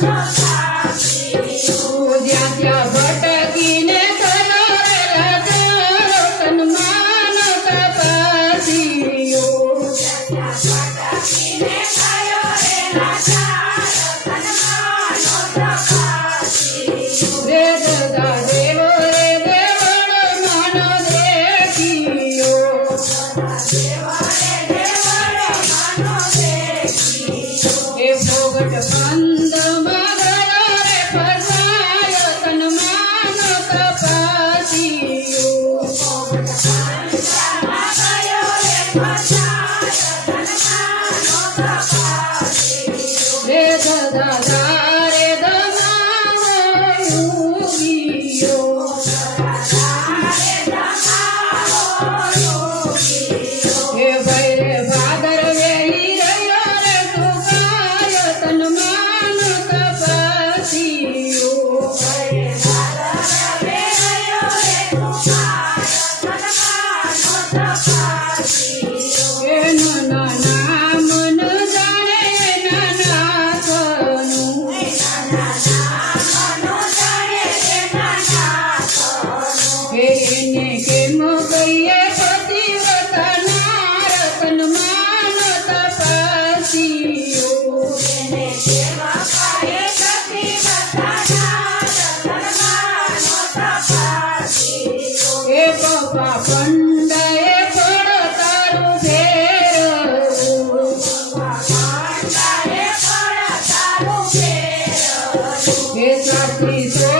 shot. એ ભોગટ કંદ મગરે ફસાયો તન માન કપાસિયો ભોગટ કંદ મગરે દાદા Cristo.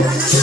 Yes.